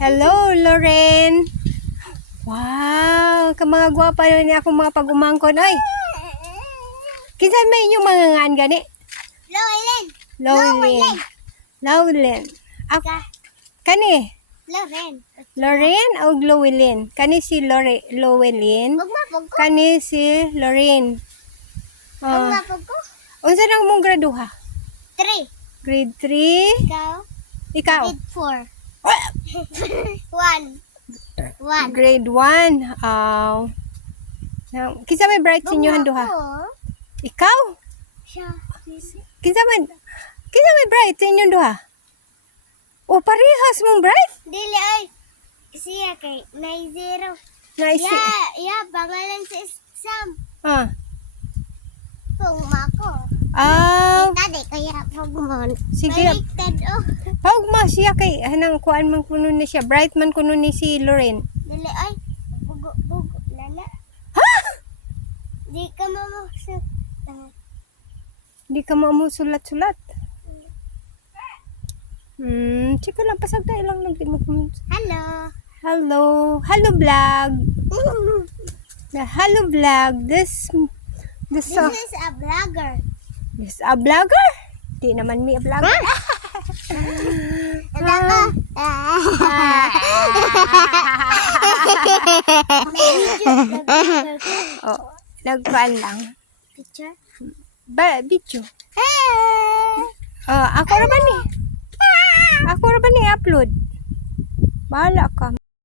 Hello, Loren. Wow, ka mga gwapa na ni ako mga pag-umangkon. Ay, kinsa may inyong mga ngan gani? Loren. Lowlin. Lowlin. Ako, Ka. kani? Loren. Loren o Glowelin? Kani si Lore, Lowelin. Kani si Loren. Ko. unsa nang mong graduha? Three. Grade 3? Ikaw. Ikaw? Grade four. One. One. Grade 1. Aw. Now, kinsa may bright sa inyo duha? Ikaw? Siya. Kinsa may Kinsa may bright sa inyo duha? O parehas mong bright? Dili ay. Siya kay nine zero. Nice. Ya, ya, pangalan sa exam. Ah. Kung mako. Ah, pag mo. sige. Baliktad oh. Pag ma siya kay hanang kuan man kuno ni siya. Bright man kuno ni si Loren. Dili ay. Bugo, bugo. Lala. Ha? Di ka mo mo. Di ka mo mo sulat-sulat. Hmm, chika lang pasagda ilang nagdi mo comment. Hello. Hello. Hello vlog. The hello vlog. This this This uh, is a vlogger. this a vlogger. Di naman mi a vlogger. Ito ko. oh, nagkuan lang. Picture. Ba, video. Oh, ako ra ba ni? Ako ra ba ni upload? Bahala ka.